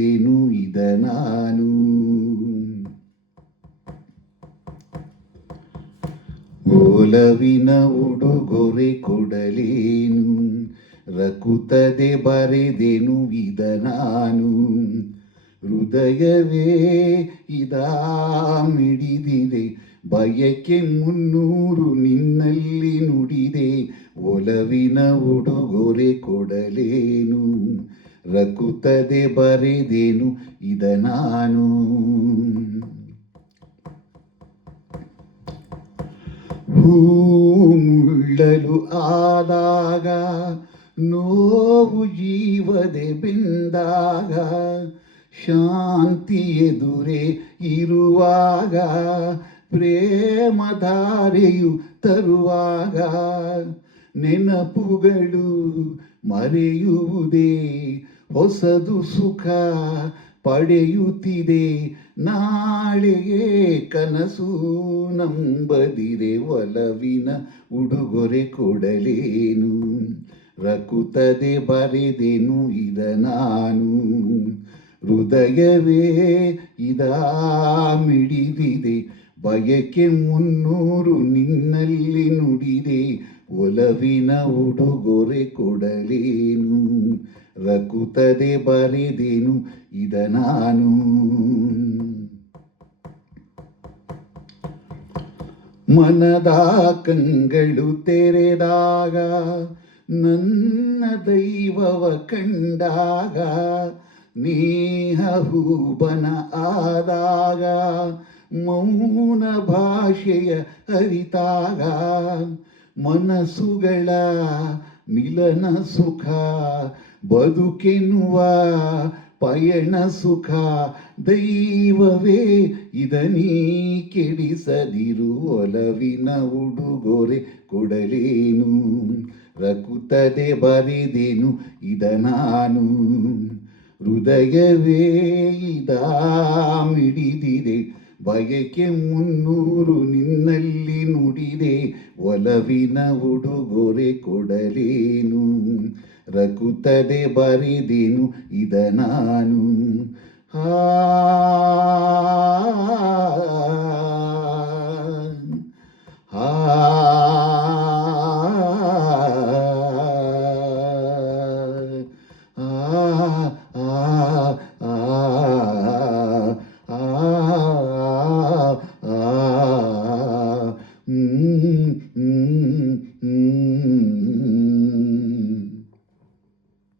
ಬರೆದೆನು ಇದ ನಾನು. ಓಲವಿನ ಉಡುಗೊರೆ ಕೊಡಲೇನು, ರಕುತ್ತದೆ ಬರೆದೆನು ಇದ ನಾನು. ಹೃದಯವೇ ಇದಾ ಮಿಡಿದಿದೆ, ಬಯಕೆ 300 ನಿನ್ನಲ್ಲಿ ನುಡಿದೆ. ಒಲವಿನ ಉಡುಗೊರೆ ಕೊಡಲೇನು, ರಕುತ್ತದೆ ಬರೆದೆನು ಇದ ನಾನು. ಹೂ ಮುಳ್ಳಲು ಆದಾಗ, ನೋವು ಜೀವದೆ ಬೆಂದಾಗ, ಶಾಂತಿ ಎದುರೇ ಇರುವಾಗ, ಪ್ರೇಮಧಾರೆಯು ತರುವಾಗ, ನೆನಪುಗಳು ಮರೆಯುವುದೇ ಹೊಸದು ಸುಖ ಪಡೆಯುತ್ತಿದೆ. ನಾಳೆಗೆ ಕನಸು ನಂಬದಿರೆ, ಒಲವಿನ ಉಡುಗೊರೆ ಕೊಡಲೇನು, ರಕುತ್ತದೆ ಬರೆದೆನು ಇದ ನಾನು. ಹೃದಯವೇ ಇದಾ ಮಿಡಿದಿದೆ, ಬಯಕೆ 300 ನಿನ್ನಲ್ಲಿ ನುಡಿದೆ. ಒಲವಿನ ಉಡುಗೊರೆ ಕೊಡಲೇನು, ರಕುತ್ತದೆ ಬರೆದೆನು ಇದ ನಾನು. ಮನದ ಕಂಗಳು ತೆರೆದಾಗ, ನನ್ನ ದೈವವ ಕಂಡಾಗ, ನೇಹ ಹೂಬನ ಆದಾಗ, ಮೌನ ಭಾಷೆಯ ಅರಿತಾಗ, ಮನಸ್ಸುಗಳ ಮಿಲನ ಸುಖ, ಬದುಕೆನ್ನುವ ಪಯಣ ಸುಖ. ದೈವವೇ ಇದನೀ ಕೆಡಿಸದಿರು, ಒಲವಿನ ಉಡುಗೊರೆ ಕೊಡಲೇನು, ರಕುತ್ತದೆ ಬರೆದೆನು ಇದ ನಾನು. ಹೃದಯವೇ ಇದಾ ಮಿಡಿದಿದೆ, ಬಯಕೆ 300 ನಿನ್ನಲ್ಲಿ ನುಡಿದೆ. ಒಲವಿನ ಉಡುಗೊರೆ ಕೊಡಲೇನು, ರಕುತ್ತದೆ ಬರೆದೆನು ಇದ ನಾನು.